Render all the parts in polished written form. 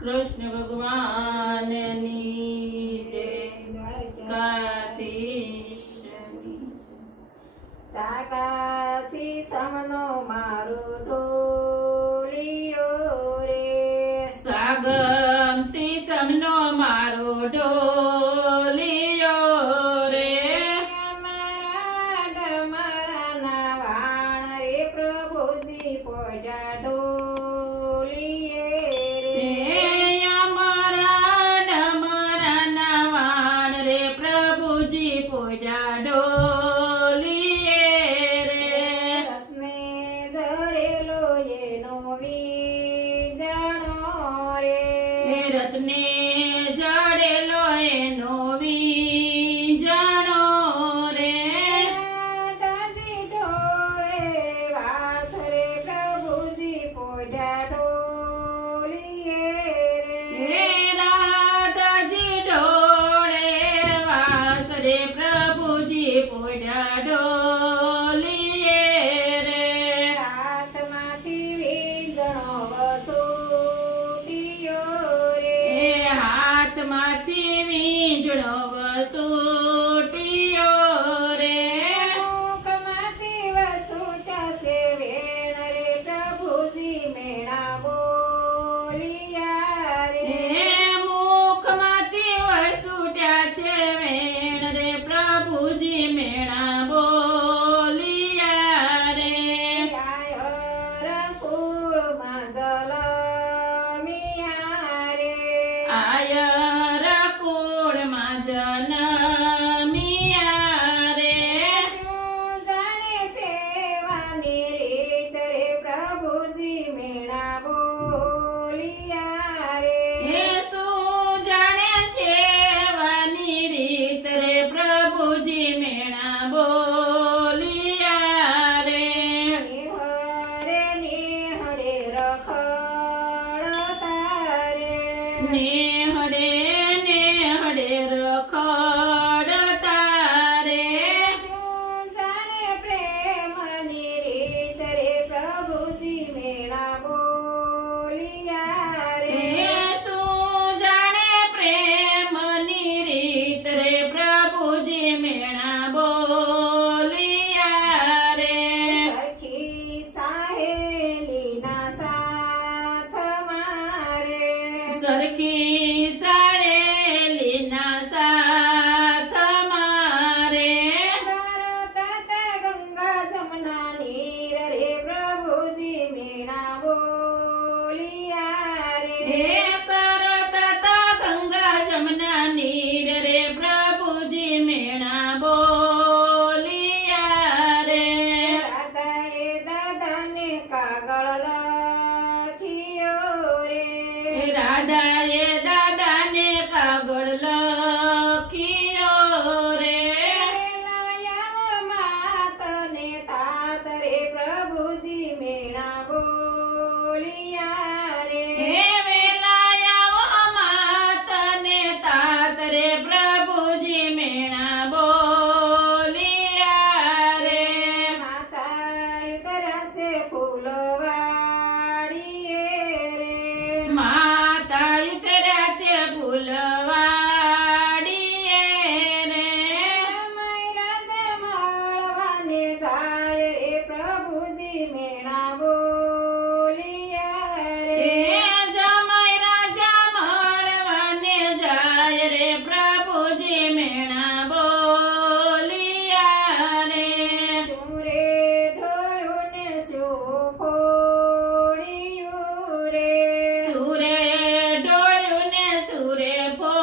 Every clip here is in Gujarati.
કૃષ્ણ ભગવાનની જય, દ્વારકાધીશની જય. સાકાશી સમનો મારો ઢોલિયો રે, સાગમ સીસમનો મારો ઢોલિયો રે, અમારા ડમરાના વાણ રે પ્રભુજી પોઢ્યા ઢોલીએ રે. અમારા ડમરાના વાણ રે પ્રભુજી પોઢ્યા ઢોલીએ રે. રત્ને જડેલો એનો વીજણો રે, રત્ને જડેલો એનો વીજણો રે. દાદાજી ઢોળે વાસ રે પ્રભુજી પોઢ્યા ઢોલીએ હે રે. રાધાજી ઢોળે વાસ રે પ્રભુજી પોઢ્યા ઢોલીએ રે. હાથમાંથી વીજણો વસૂટ્યો રે, એ હાથમાંથી વીંજળો વસૂટ્યો રે. મુખમાંથી વસૂટ્યા છે વેણ રે પ્રભુજી મેણા બોલિયા રે. એ મુખમાંથી વસૂટ્યા છે વેણ રે પ્રભુજી મેણા બોલિયા રે. આયર કુળમાં જલમિયા રે, આયર કુળમાં જન્મિયા રે. શું જાણે સેવાની રીત રે પ્રભુજી મેણા બોલિયા રે. એ શું જાણે સેવાની રીત રે પ્રભુજી મેણા બોલિયા રે. નિહળે નિહળે રખડતા રે, નેહડે નેહડે રખડતા રે. શું જાણે પ્રેમની રીત રે પ્રભુજી મેણા બોલિયા એ રે. શું જાણે પ્રેમની રીત રે પ્રભુજી મેણા બોલિયા રે. સરખી સાહેલીના સાથ મારે, સરખી સારેલીના સાથ મારે. તરત ગંગા જમના નીર રે પ્રભુજી મેણા બોલિયા હે રે. તરત ગંગા જમના નીર રે પ્રભુજી મેણા બોલિયા રે. રાધાએ દાદાને કાગળ લખ્યો રે, રાધાએ દાદાને કાગળ લખ્યો રે. વેલાયામ માતને તાત રે પ્રભુજી મેણા બોલિયા હે રે. વેલાયા માતને તાત રે પ્રભુજી મેણા બોલિયા રે. માતા તરસે ફૂલવાડીએ રે, માતા ઉતર્યા છે ફૂલવાડીએ રે. સમય મળવાને જાય રે પ્રભુજી મેણા બોલિયા હે રે. જમાઈ રાજા મળવાને જાય રે પ્રભુજી મેણા બોલિયા રે. શું રે ઢોળ્યું ને શું ફોડ્યું રે, સુરે ઢોળ્યું ને સુરે ફોડ્યું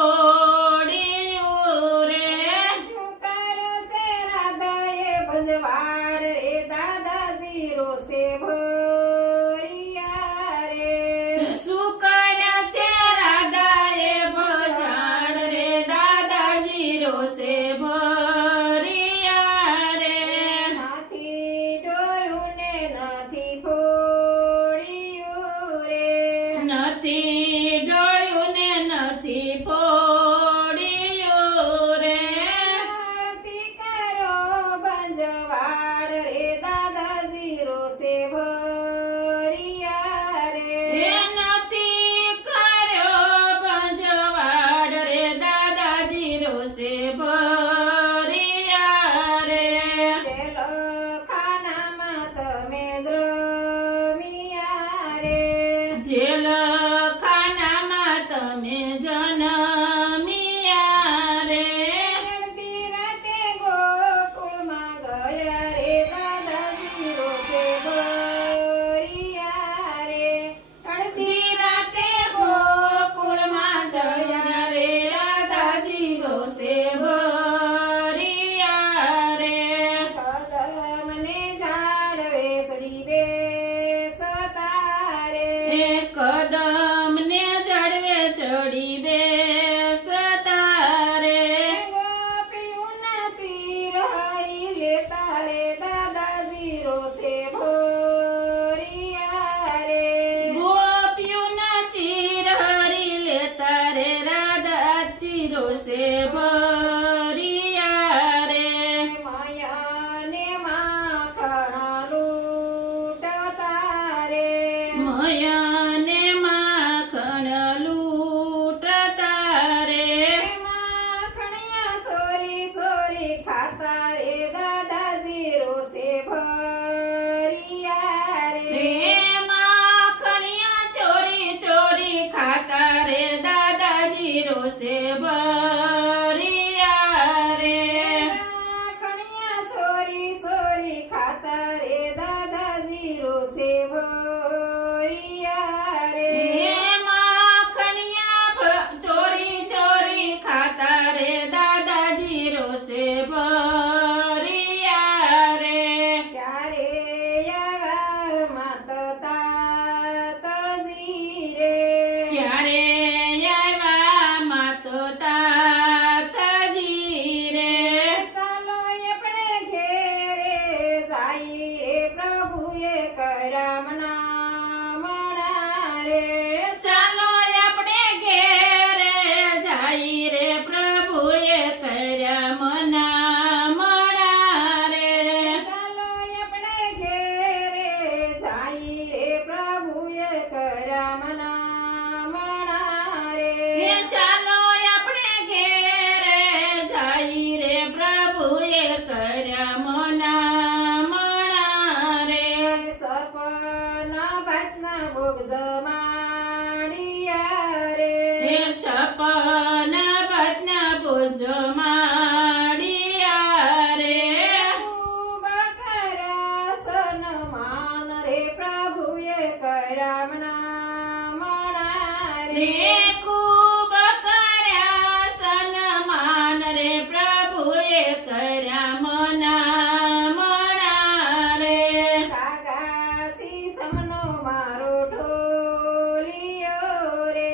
રોષે ભર્યા રે મયને માખણ લૂંટતા રે મયને માખણ લૂંટતા રે માખણિયા સોરી સોરી ખાતા રે દાદાજી રોષે ભર્યા રે રે માખણિયા ચોરી ચોરી ખાતા રે દાદાજી રોષે ભર્યા રે માખણિયા સોરી સોરી ખાતા રે દાદાજી રોષે ભર્યા રે રે માખણિયા ચોરી ચોરી ખાતા રે દાદાજી રોષે ભર્યા રે ક્યારે આવા માતજી રે ક્યારે આવ્યા માતો તાતજી રે સાલો આપણે ઘેરે જાય રે પ્રભુએ કરમના મણા રે ચાલો આપણે ઘેરે જાય રે પ્રભુએ કર્યા મના મણા રે ચાલો આપણે ઘેરે જાય રે પ્રભુએ કરમના મણા રે હે ચાલો આપણે ઘેરે જાય રે પ્રભુએ કર્યા મના મણા રે સપના ભાતના ભોગ જમાડિયા રે હે છપન ભજના પૂજ માડિયા રે ખૂબ કર્યા સન્માન રે પ્રભુએ કરમના મણા રે રે ખૂબ કર્યા સન્માન રે પ્રભુએ કર્યા મના મણા રે સાગાસી સમનો મારો ઢોલિયો રે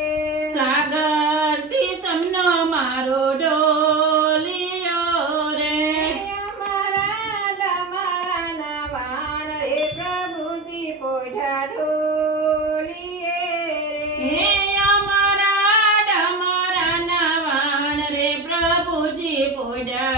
સાગર સીસમનો મારો ડોલિયો રે અમારા ડમરાના વાણ રે પ્રભુજી પોઢા ઢોલીએ હે રે અમારા ડમરાના વાણ રે પ્રભુજી પોડા